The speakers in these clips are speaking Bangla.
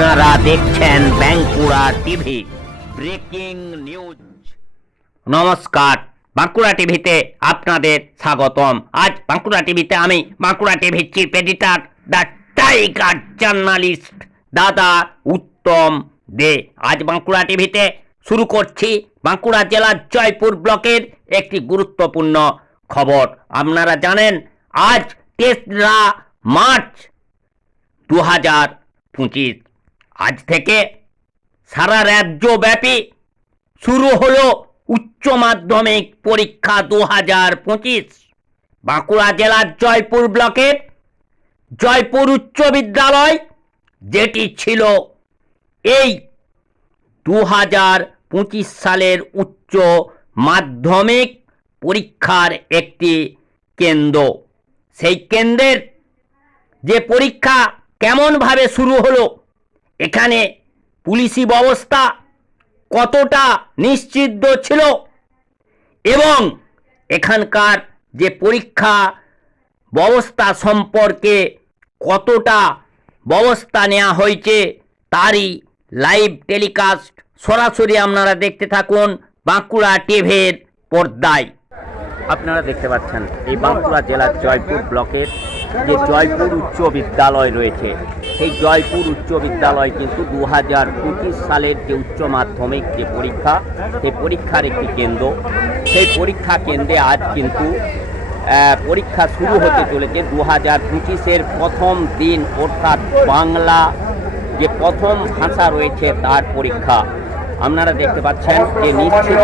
আপনারা দেখছেন বাঁকুড়া টিভি। Breaking news. নমস্কার, বাঁকুড়া টিভিতে আপনাদের স্বাগতম। আজ বাঁকুড়া টিভিতে আমি, বাঁকুড়া টিভির chief editor the tiger journalist দাদা উত্তম দে। আজ বাঁকুড়া টিভিতে শুরু করছি বাঁকুড়া জেলার জয়পুর ব্লকের একটি গুরুত্বপূর্ণ খবর। আপনারা জানেন, আজ তেসরা মার্চ দু হাজার পঁচিশ। আজ থেকে সারা রাজ্যব্যাপী শুরু হলো উচ্চ মাধ্যমিক পরীক্ষা দু হাজার পঁচিশ। বাঁকুড়া জেলার জয়পুর ব্লকের জয়পুর উচ্চ বিদ্যালয়, যেটি ছিল এই দু হাজার পঁচিশ সালের উচ্চ মাধ্যমিক পরীক্ষার একটি কেন্দ্র। সেই কেন্দ্রের যে পরীক্ষা কেমনভাবে শুরু হলো এখানে পুলিশি ব্যবস্থা কতটা নিশ্চিদ্ধ ছিল এবং এখানকার যে পরীক্ষা ব্যবস্থা সম্পর্কে কতটা ব্যবস্থা নেওয়া হয়েছে তারই লাইভ টেলিকাস্ট সরাসরি আপনারা দেখতে থাকুন বাঁকুড়া টিভির পর্দায়। আপনারা দেখতে পাচ্ছেন এই বাঁকুড়া জেলার জয়পুর ব্লকের যে জয়পুর উচ্চ বিদ্যালয় রয়েছে, সেই জয়পুর উচ্চ বিদ্যালয় কিন্তু দু হাজার পঁচিশ সালের যে উচ্চ মাধ্যমিক যে পরীক্ষা, সেই পরীক্ষার একটি কেন্দ্র। সেই পরীক্ষা কেন্দ্রে আজ কিন্তু পরীক্ষা শুরু হতে চলেছে দু হাজার পঁচিশের প্রথম দিন, অর্থাৎ বাংলা যে প্রথম ভাষা রয়েছে তার পরীক্ষা। আপনারা দেখতে পাচ্ছেন যে নিশ্চিত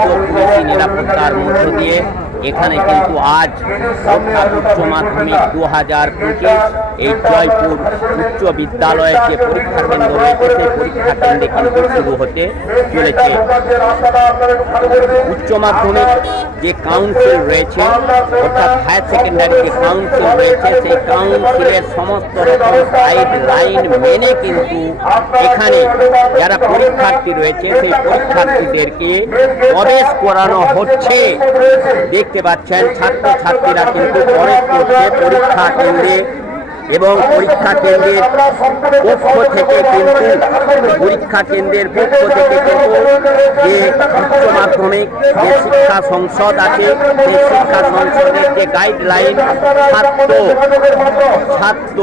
নিরাপত্তার মধ্য দিয়ে এখানে কিন্তু আজ উচ্চ মাধ্যমিক দু হাজার পঁচিশ এই জয়পুর উচ্চ বিদ্যালয়ের যে পরীক্ষা কেন্দ্র রয়েছে, সেই পরীক্ষা কেন্দ্রে কিন্তু শুরু হতে চলেছে। উচ্চ মাধ্যমিক যে কাউন্সিল রয়েছে, অর্থাৎ হায়ার সেকেন্ডারি যে কাউন্সিল রয়েছে, সেই কাউন্সিলের সমস্ত রকম গাইড লাইন মেনে কিন্তু এখানে যারা পরীক্ষার্থী রয়েছে, সেই পরীক্ষার্থীদেরকে প্রবেশ করানো হচ্ছে। দেখতে পাচ্ছেন ছাত্র ছাত্রীরা কিন্তু পরে পরীক্ষা কেন্দ্রে এবং পরীক্ষা কেন্দ্রের পক্ষ থেকে কিন্তু পরীক্ষা কেন্দ্রের পক্ষ থেকে কিন্তু যে উচ্চ মাধ্যমিক, যে শিক্ষা সংসদ আছে, সেই শিক্ষা সংসদের যে গাইডলাইন ছাত্র ছাত্র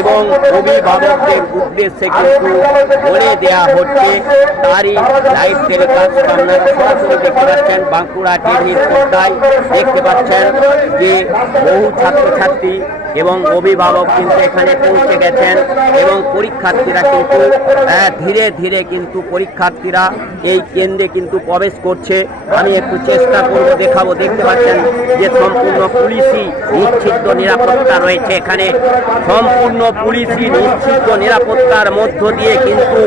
এবং অভিভাবকদের উদ্দেশ্যে কিন্তু বলে দেয়া হচ্ছে, তারই লাইভ টেলিকাস্ট আপনারা সরাসরি দেখতে পাচ্ছেন বাঁকুড়া টিভির দেখতে পাচ্ছেন যে বহু ছাত্রছাত্রী এবং অভিভাবক কিন্তু এখানে পৌঁছে গেছেন এবং পরীক্ষার্থীরা কিন্তু আহ, ধীরে ধীরে কিন্তু পরীক্ষার্থীরা এই কেন্দ্রে কিন্তু প্রবেশ করছে। আমি একটু চেষ্টা করব দেখাবো দেখতে পাচ্ছেন যে সম্পূর্ণ পুলিশি নিশ্চিত নিরাপত্তা রয়েছে এখানে। সম্পূর্ণ পুলিশি নিশ্চিত নিরাপত্তার মধ্য দিয়ে কিন্তু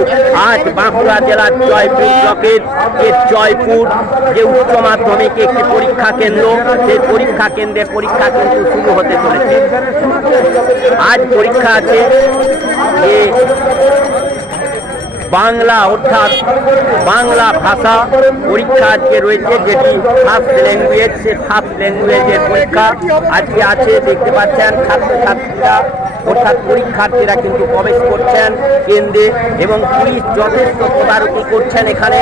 আজ বাঁকুড়া জেলার জয়পুর ব্লকের যে জয়পুর যে উচ্চ মাধ্যমিক একটি পরীক্ষা কেন্দ্র সেই পরীক্ষা কেন্দ্রে পরীক্ষা কিন্তু শুরু হতে চলেছে। আজ পরীক্ষা আছে যে বাংলা অর্থাৎ বাংলা ভাষা পরীক্ষা আজকে রয়েছে, যেটি ফার্স্ট ল্যাঙ্গুয়েজ সে ফার্স্ট ল্যাঙ্গুয়েজের পরীক্ষা আজকে আছে, দেখতে পাচ্ছেন ছাত্রছাত্রীরা। অর্থাৎ পরীক্ষার্থীরা কিন্তু প্রবেশ করছেন কেন্দ্রে এবং পুলিশ যথেষ্ট তদারকি করছেন এখানে।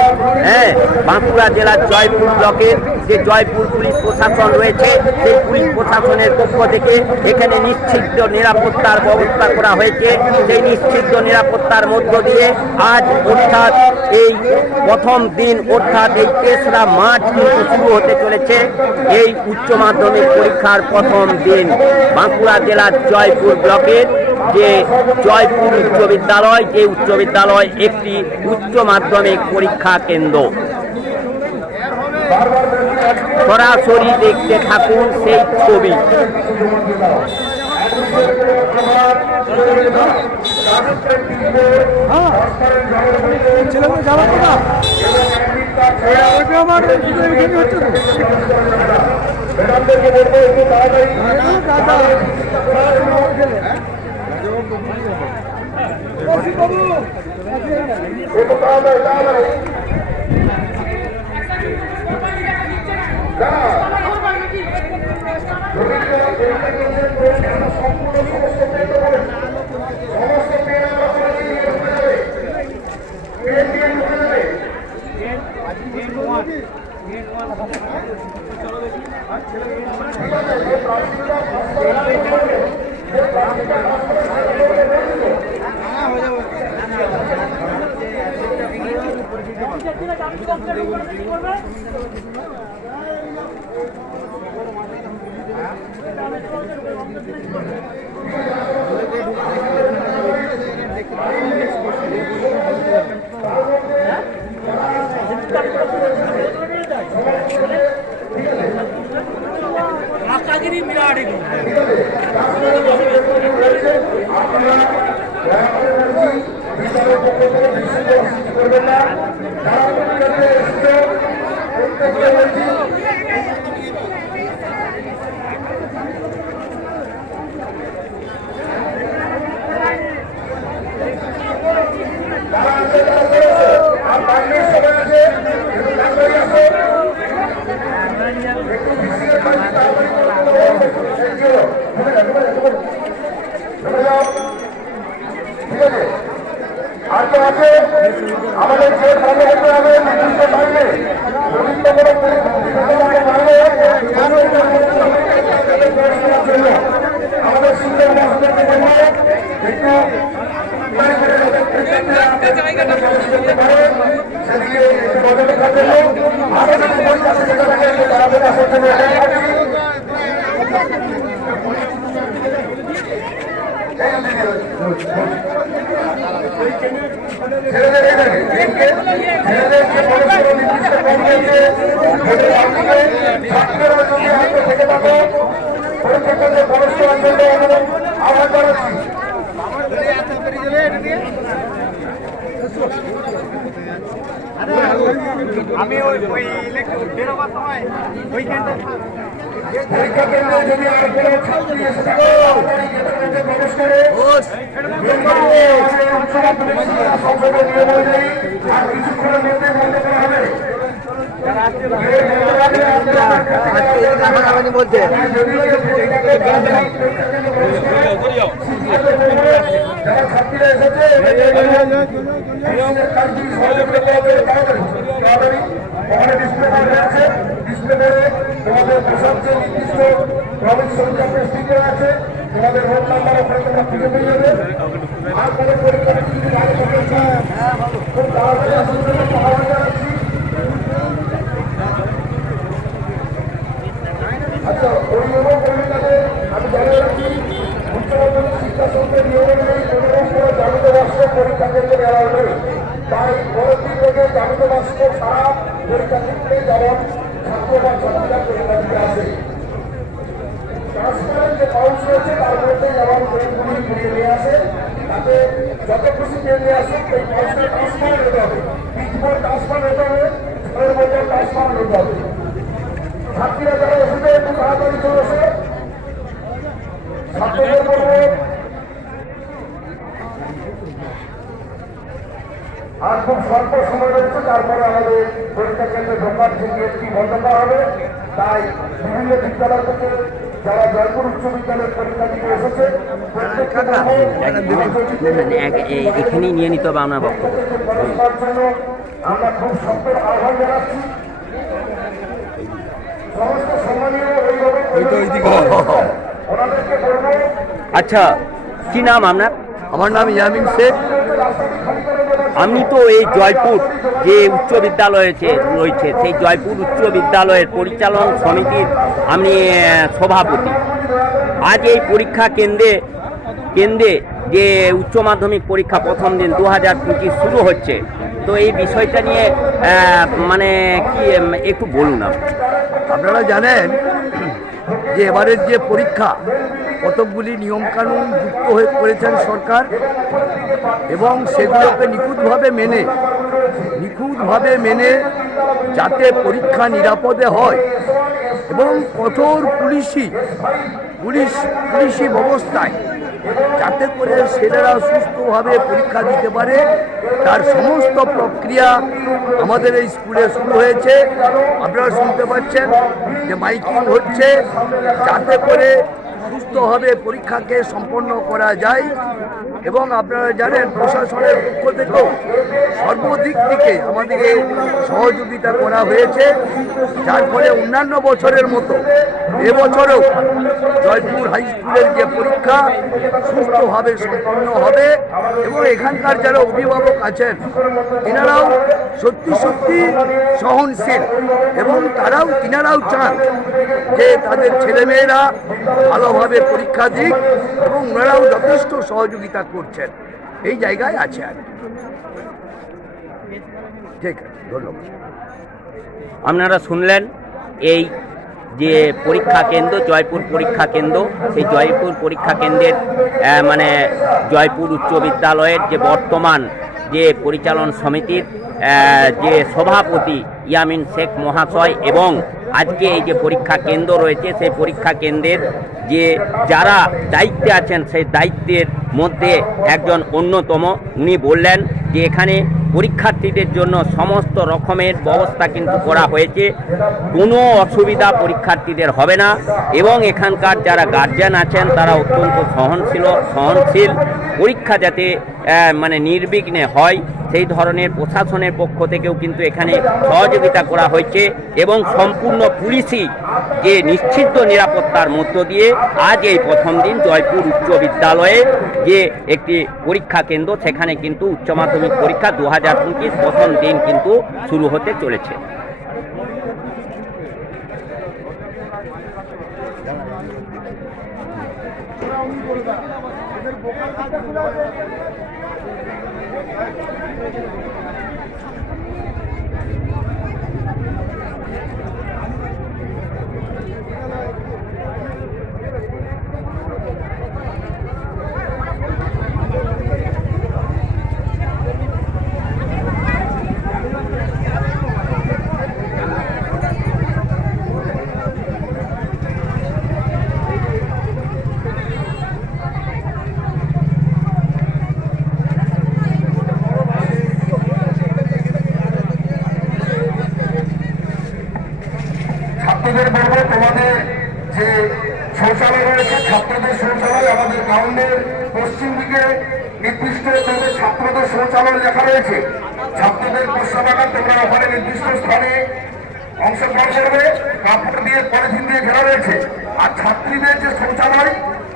হ্যাঁ বাঁকুড়া জেলার জয়পুর ব্লকের যে জয়পুর পুলিশ প্রশাসন রয়েছে, সেই পুলিশ প্রশাসনের পক্ষ থেকে এখানে নিশ্চিত নিরাপত্তার ব্যবস্থা করা হয়েছে। সেই নিশ্চিত নিরাপত্তার মধ্য দিয়ে আজ অর্থাৎ এই প্রথম দিন, অর্থাৎ এই তেসরা মার্চ কিন্তু শুরু হতে চলেছে এই উচ্চ মাধ্যমিক পরীক্ষার প্রথম দিন। বাঁকুড়া জেলার জয়পুর ব্লকের যে জয়পুর উচ্চ বিদ্যালয়, যে উচ্চ বিদ্যালয় একটি উচ্চ মাধ্যমিক পরীক্ষা কেন্দ্র। সরাসরি দেখতে থাকুন সেই ছবি। ম্যাডামদেরকে বলবো একটু তাড়াতাড়ি একটু তাড়াতাড়ি তাড়াতাড়ি সম্পূর্ণ সমস্ত পেয়ে যাবে সমস্ত পেয়ে আমরা করে দিয়ে ঢুকে যাবে পেয়ে দিয়ে ঢুকে যাবে ঠিক সংখ্যা আছে, তোমাদের রোড নাম্বার ওখানে তোমরা খুঁজে পেয়ে যাবে। আর কোনো পরীক্ষা যদি ভালো জানাচ্ছি আচ্ছা অভিভাবক কর্মীদের আমি জানিয়ে রাখি শিক্ষা সংসদের নিয়ম অনুযায়ী কোনো কোনো পরীক্ষা কেন্দ্রে নেওয়া নেই তাই পরবর্তী থেকে জামিত বাস্ক ছাড়া পরীক্ষা কেন্দ্রে যেমন ছাত্র বা ছাত্রীরা পরীক্ষা দিতে আসে। তার মধ্যে যেমন খুশি ট্রান্সপারেন্ট হতে হবে। পিচবোর্ড ট্রান্সপারেন্ট হতে হবে একটু বলব আর খুব স্বল্প সময় রয়েছে, তারপরে আমাদের পরীক্ষা কেন্দ্রে ঢোকার যে গেটটি বন্ধ করা হবে, তাই বিভিন্ন বিদ্যালয় থেকে যারা জয়পুর উচ্চ বিদ্যালয়ের পরীক্ষা দিতে এসেছে প্রত্যেককে বলব এক- এ- এখানেই নিয়ে নিতে হবে আপনার বক্তব্য। প্রত্যেককে প্রবেশ করার জন্য আমরা খুব সত্তর আহ্বান জানাচ্ছি। সমস্ত সম্মানীয় ওনাদেরকে বলব আচ্ছা কি নাম আপনার? আমার নাম ইয়ামিন শেখ। আপনি তো এই জয়পুর যে উচ্চ বিদ্যালয় রয়েছে সেই জয়পুর উচ্চ বিদ্যালয়ের পরিচালন সমিতির আহ, সভাপতি। আজ এই পরীক্ষা কেন্দ্রে কেন্দ্রে যে উচ্চ মাধ্যমিক পরীক্ষা প্রথম দিন দু হাজার পঁচিশ শুরু হচ্ছে তো এই বিষয়টা নিয়ে মানে কি একটু বলুন আপনারা জানেন যে এবারের যে পরীক্ষা কতকগুলি নিয়মকানুন যুক্ত হয়ে করেছেন সরকার এবং সেগুলোকে নিখুঁতভাবে মেনে নিখুঁতভাবে মেনে যাতে পরীক্ষা নিরাপদে হয় এবং কঠোর পুলিশি, পুলিশ, পুলিশি ব্যবস্থায় যাতে করে ছেলেরা সুস্থভাবে পরীক্ষা দিতে পারে, তার সমস্ত প্রক্রিয়া আমাদের এই স্কুলে শুরু হয়েছে। আপনারা শুনতে পাচ্ছেন যে মাইকিং হচ্ছে, যাতে করে সুস্থভাবে পরীক্ষাকে সম্পন্ন করা যায়। এবং আপনারা জানেন প্রশাসনের পক্ষ থেকেও সর্বদিক থেকে আমাদেরকে সহযোগিতা করা হয়েছে। যার ফলে অন্যান্য বছরের মতো এবছরও জয়পুর হাই স্কুলের যে পরীক্ষা সুস্থভাবে সম্পন্ন হবে এবং এখানকার যারা অভিভাবক আছেন, এনারাও সত্যি সত্যি সহনশীল এবং তারাও তিনারাও চান যে তাদের ছেলেমেয়েরা ভালোভাবে পরীক্ষা দিক এবং ওনারাও যথেষ্ট সহযোগিতা করছেন। এই জায়গায় আছে আর ঠিক আছে, ধন্যবাদ। আপনারা শুনলেন এই যে পরীক্ষা কেন্দ্র, জয়পুর পরীক্ষা কেন্দ্র। সেই জয়পুর পরীক্ষা কেন্দ্রের মানে জয়পুর উচ্চ বিদ্যালয়ের যে বর্তমান যে পরিচালন সমিতির যে সভাপতি ইয়ামিন শেখ মহাশয় এবং আজকে এই যে পরীক্ষা কেন্দ্র রয়েছে, সেই পরীক্ষা কেন্দ্রের যে যারা দায়িত্বে আছেন, সেই দায়িত্বের মধ্যে একজন অন্যতম। উনি বললেন যে এখানে পরীক্ষার্থীদের জন্য সমস্ত রকমের ব্যবস্থা কিন্তু করা হয়েছে। কোনো অসুবিধা পরীক্ষার্থীদের হবে না এবং এখানকার যারা গার্জিয়ান আছেন, তারা অত্যন্ত সহনশীল সহনশীল। পরীক্ষা যাতে মানে নির্বিঘ্নে হয়, সেই ধরনের প্রশাসনের পক্ষ থেকেও কিন্তু এখানে সহযোগিতা করা হয়েছে এবং সম্পূর্ণ পুলিশই যে নিশ্চিত নিরাপত্তার মধ্য দিয়ে আজ এই প্রথম দিন জয়পুর উচ্চ বিদ্যালয়ে যে একটি পরীক্ষা কেন্দ্র, সেখানে কিন্তু উচ্চ মাধ্যমিক পরীক্ষা দু হাজার পঁচিশ প্রথম দিন কিন্তু শুরু হতে চলেছে। আমাদের গ্রাউন্ডের পশ্চিম দিকে নির্দিষ্ট তোমাদের ছাত্রদের শৌচালয় লেখা রয়েছে। ছাত্রদের প্রশ্নাগার তোমরা ওখানে নির্দিষ্ট স্থানে অংশগ্রহণ করবে, কাপড় দিয়ে পলিথিন দিয়ে ঘেরা রয়েছে। আর ছাত্রীদের যে শৌচালয়,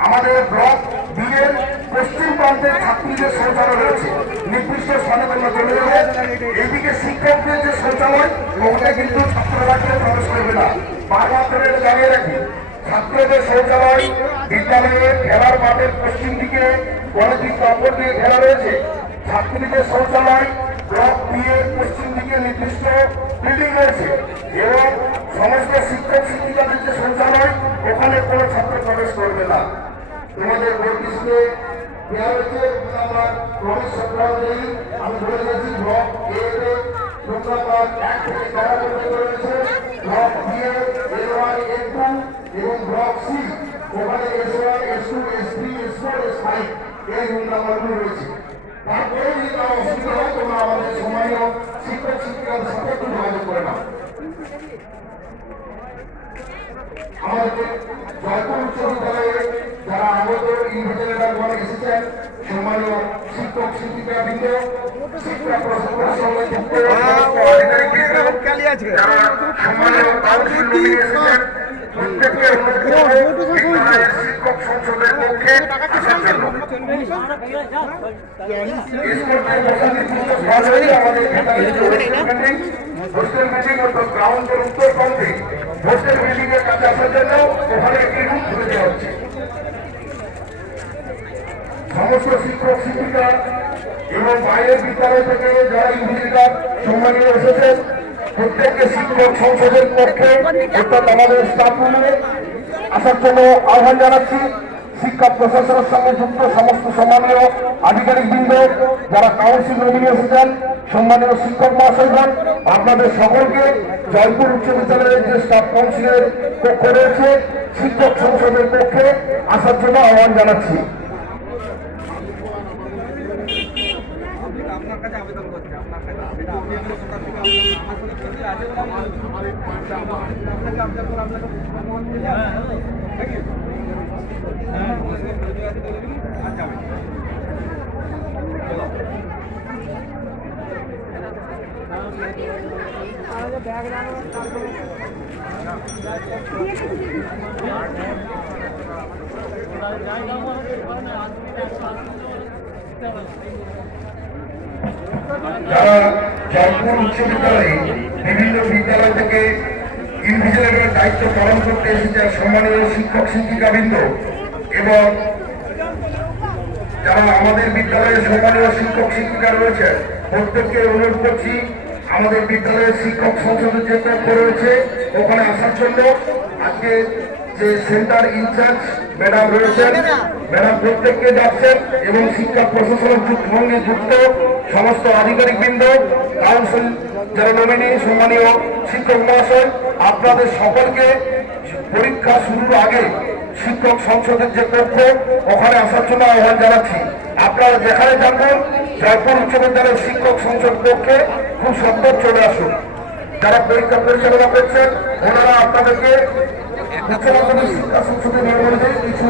আমাদের ব্লক বিয়ের পশ্চিম প্রান্তের ছাত্রীদের শৌচালয় রয়েছে। নির্দিষ্ট স্থানে তোমরা চলে যাবে। এইদিকে শিক্ষকদের যে শৌচালয় ওখানে কিন্তু ছাত্ররা প্রবেশ করবে না। বারবার জানিয়ে রাখি। ছাত্রদের শৌচালয় বিদ্যালয়ে খেলার মাঠের পশ্চিম দিকে পলিথিন কাপড় দিয়ে ঘেরা রয়েছে। ছাত্রীদের শৌচালয় ব্লক দিয়ে পশ্চিম দিকে নির্দিষ্ট বিল্ডিং রয়েছে এবং সমস্ত শিক্ষক শিক্ষিকাদের যে শৌচালয় ওখানে কোনো ছাত্র প্রবেশ করবে না। তোমাদের নোটিশে দেওয়া হয়েছে আমরা প্রবেশ সরকার নেই আমি বলে দিয়েছি ব্লক এ তে এক থেকে তেরো রয়েছে। Block B A one A two এবং ব্লক সি ওখানে S one S two S three S four S five এই রুম নাম্বারগুলো রয়েছে। তারপরে যদি কারও অসুবিধা হয় তোমরা আমাদের সম্মানীয় শিক্ষক শিক্ষিকাদের সাথে একটু যোগাযোগ করে নাও। আমাদের জয়পুর উচ্চ বিদ্যালয়ে যারা আগত ইনভিজিলেটার গণ এসেছেন সম্মানীয় শিক্ষক শিক্ষিকা বৃন্দ শিক্ষা প্রশাসনের সঙ্গে যুক্ত যারা সম্মানীয় কাউন্সিল এসেছেন করব শিক্ষক সংসদের পক্ষে আসার জন্য হোস্টেল বিল্ডিং গ্রাউন্ডের উত্তর প্রান্তে হোস্টেল বিল্ডিং জন্য ওখানে একটি দেওয়া হচ্ছে সমস্ত শিক্ষক শিক্ষিকা এবং বাইরের বিদ্যালয় থেকে যারা ইঞ্জিনিয়ার সম্মানীয় এসেছেন প্রত্যেককে শিক্ষক সংসদের পক্ষে অর্থাৎ আমাদের স্টাফ রুমে আসার জন্য আহ্বান জানাচ্ছি শিক্ষা প্রশাসনের সঙ্গে যুক্ত সমস্ত সম্মানীয় আধিকারিক বৃন্দ, যারা কাউন্সিল নমিনি এসেছেন, সম্মানীয় শিক্ষক মহাশয়গণ, আপনাদের সকলকে জয়পুর উচ্চ বিদ্যালয়ের যে স্টাফ কাউন্সিলের পক্ষ রয়েছে, শিক্ষক সংসদের পক্ষে আসার জন্য আহ্বান জানাচ্ছি। যারা জয়পুর উচ্চ বিদ্যালয়ে বিভিন্ন বিদ্যালয় থেকে ইনভিজিলেটরের দায়িত্ব পালন করতে এসেছে সম্মানীয় শিক্ষক শিক্ষিকাবৃন্দ এবং যারা আমাদের বিদ্যালয়ের সম্মানীয় শিক্ষক শিক্ষিকা রয়েছে, প্রত্যেককে অনুরোধ করছি, আমাদের বিদ্যালয়ের শিক্ষক সংসদের যে রয়েছে, ওখানে আসার জন্য আজকে যে সেন্টার ইনচার্জ ম্যাডাম রয়েছেন, ম্যাডাম প্রত্যেককে যাচ্ছেন এবং শিক্ষা প্রশাসনের সঙ্গে যুক্ত, সমস্ত আধিকারিক বৃন্দ কাউন্সিল যারা নমিনি সম্মানীয় শিক্ষক মহাশয়, আপনাদের সকলকে পরীক্ষা শুরুর আগে শিক্ষক সংসদের যে কক্ষ ওখানে আসার জন্য আহ্বান জানাচ্ছি। আপনারা যেখানে যাবেন জয়পুর উচ্চ বিদ্যালয়ের শিক্ষক সংসদ কক্ষে খুব সুন্দর চলে আসুন। যারা পরীক্ষা পরিচালনা করছেন, ওনারা আপনাদেরকে উচ্চ মাধ্যমিক শিক্ষা সংসদের নিয়ম অনুযায়ী কিছু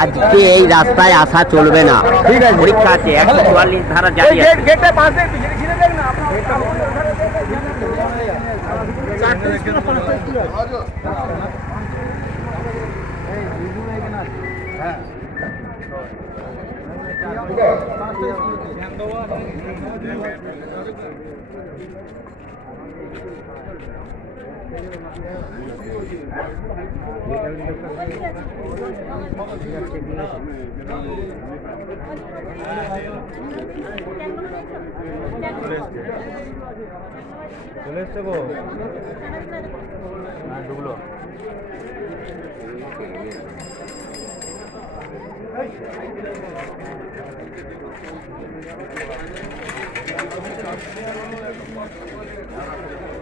আজকে এই রাস্তায় আসা চলবে না। ঠিক আছে। পরীক্ষা আছে একশো চুয়াল্লিশ ধারা জারি আছে গেটে পাশে ঘিরে দেখ না চলে এসছে গো হ্যাঁ ঢুকলো নেমে যা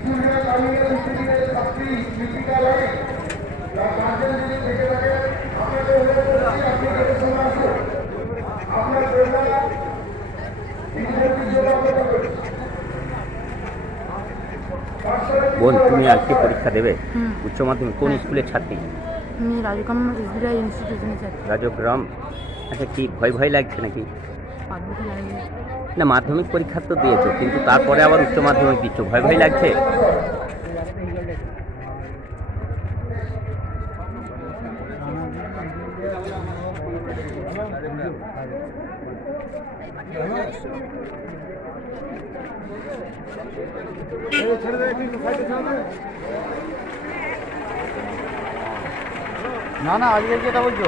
বোন তুমি আজকে পরীক্ষা দেবে? উচ্চ মাধ্যমিক কোন স্কুলের ছাত্রী? আমি রাজকাম এসবিআই ইনস্টিটিউশনে যাচ্ছি রাজগ্রাম? আচ্ছা কি ভয় ভয় লাগছে নাকি? না, মাধ্যমিক পরীক্ষা তো দিয়েছ, কিন্তু তারপরে আবার উচ্চ মাধ্যমিক দিচ্ছ। ভয় ভয় লাগছে? না না, আজকে যেটা বলছো?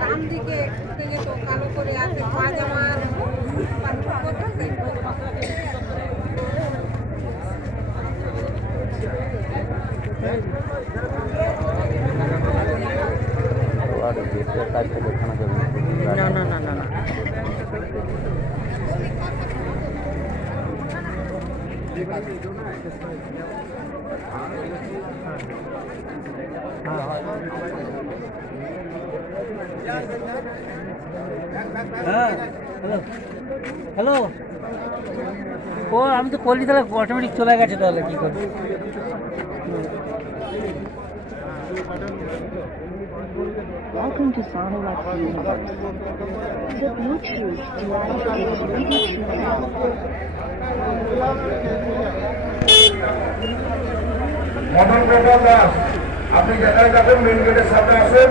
ডান দিকে থেকে তো কালো করে আছে পাজামার না না না না না। হ্যালো ও আমি তো করলি তাহলে অটোমেটিক চলে গেছে তাহলে কী করি? Welcome to. The Bluetooth device is ready to Madan Gopal Das আপনি যেখানে যাবেন মেন গেটের সামনে আসেন।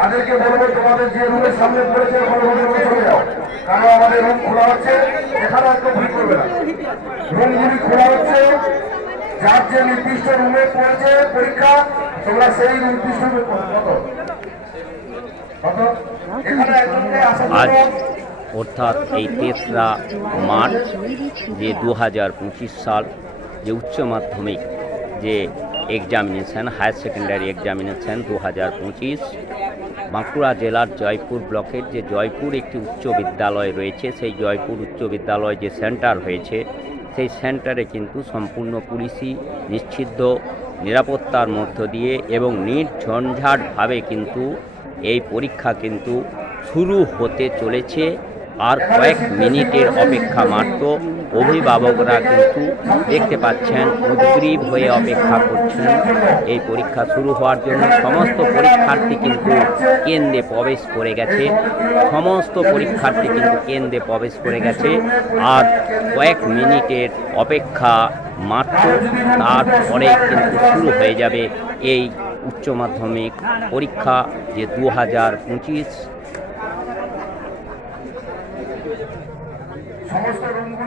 তাদেরকে বলব তোমাদের যে রুমের সামনে পড়েছে কারণ আমাদের রুম খোলা হচ্ছে, এখানে একদম ভিড় করবে না। রুমগুলি খোলা হচ্ছে, যার যে নির্দিষ্ট রুমে পড়েছে পরীক্ষা, তোমরা সেই নির্দিষ্ট রুমে আজ অর্থাৎ এই তেসরা মার্চ যে দু হাজার পঁচিশ সাল যে উচ্চ মাধ্যমিক যে এক্সামিনেশান হায়ার সেকেন্ডারি এক্সামিনেশান দু হাজার পঁচিশ। বাঁকুড়া জেলার জয়পুর ব্লকের যে জয়পুর একটি উচ্চ বিদ্যালয় রয়েছে, সেই জয়পুর উচ্চ বিদ্যালয় যে সেন্টার হয়েছে, সেই সেন্টারে কিন্তু সম্পূর্ণ পুলিশি নিশ্চিদ্ধ নিরাপত্তার মধ্য দিয়ে এবং নির্ঝঞ্ঝাটভাবে কিন্তু এই পরীক্ষা কিন্তু শুরু হতে চলেছে। আর কয়েক মিনিটের অপেক্ষা মাত্র অভিভাবকরা কিন্তু দেখতে পাচ্ছেন, উদ্গ্রীব হয়ে অপেক্ষা করছেন। এই পরীক্ষা শুরু হওয়ার জন্য সমস্ত পরীক্ষার্থী কিন্তু কেন্দ্রে প্রবেশ করে গেছে। সমস্ত পরীক্ষার্থী কিন্তু কেন্দ্রে প্রবেশ করে গেছে। আর কয়েক মিনিটের অপেক্ষা মাত্র, তারপরে কিন্তু শুরু হয়ে যাবে এই উচ্চ মাধ্যমিক পরীক্ষা যে দু হাজার পঁচিশ সমস্ত রুমগুলি